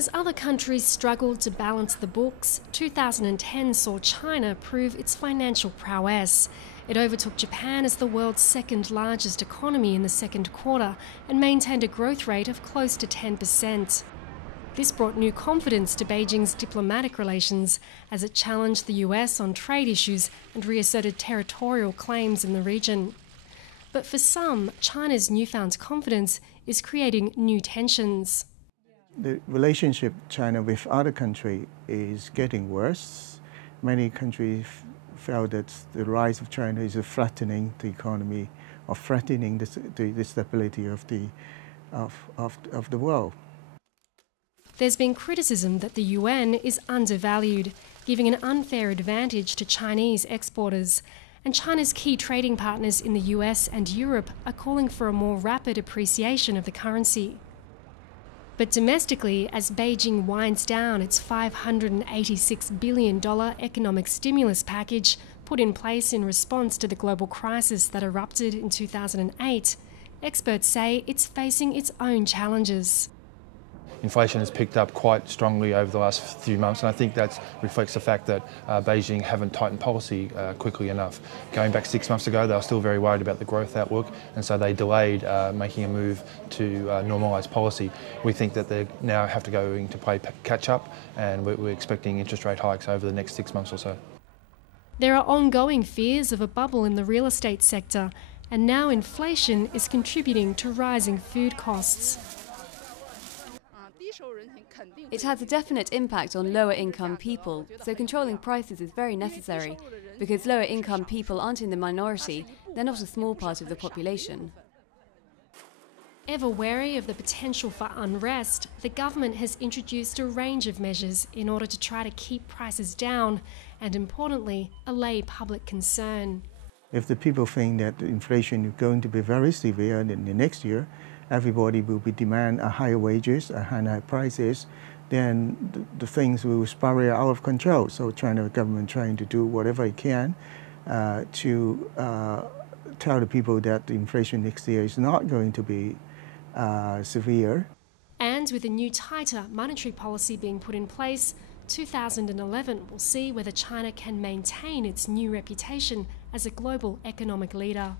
As other countries struggled to balance the books, 2010 saw China prove its financial prowess. It overtook Japan as the world's second largest economy in the second quarter and maintained a growth rate of close to 10%. This brought new confidence to Beijing's diplomatic relations as it challenged the US on trade issues and reasserted territorial claims in the region. But for some, China's newfound confidence is creating new tensions. The relationship China with other countries is getting worse. Many countries felt that the rise of China is threatening the economy or threatening the stability of the world. There's been criticism that the yuan is undervalued, giving an unfair advantage to Chinese exporters. And China's key trading partners in the US and Europe are calling for a more rapid appreciation of the currency. But domestically, as Beijing winds down its $586 billion economic stimulus package put in place in response to the global crisis that erupted in 2008, experts say it's facing its own challenges. Inflation has picked up quite strongly over the last few months, and I think that reflects the fact that Beijing haven't tightened policy quickly enough. Going back 6 months ago, they were still very worried about the growth outlook, and so they delayed making a move to normalise policy. We think that they now have to go into play catch up, and we're expecting interest rate hikes over the next 6 months or so. There are ongoing fears of a bubble in the real estate sector, and now inflation is contributing to rising food costs. It has a definite impact on lower-income people, so controlling prices is very necessary, because lower-income people aren't in the minority, they're not a small part of the population. Ever wary of the potential for unrest, the government has introduced a range of measures in order to try to keep prices down and, importantly, allay public concern. If the people think that the inflation is going to be very severe in the next year, everybody will be demand higher wages, higher prices, then the things will spiral out of control. So China government trying to do whatever it can to tell the people that the inflation next year is not going to be severe. And with a new tighter monetary policy being put in place, 2011 will see whether China can maintain its new reputation as a global economic leader.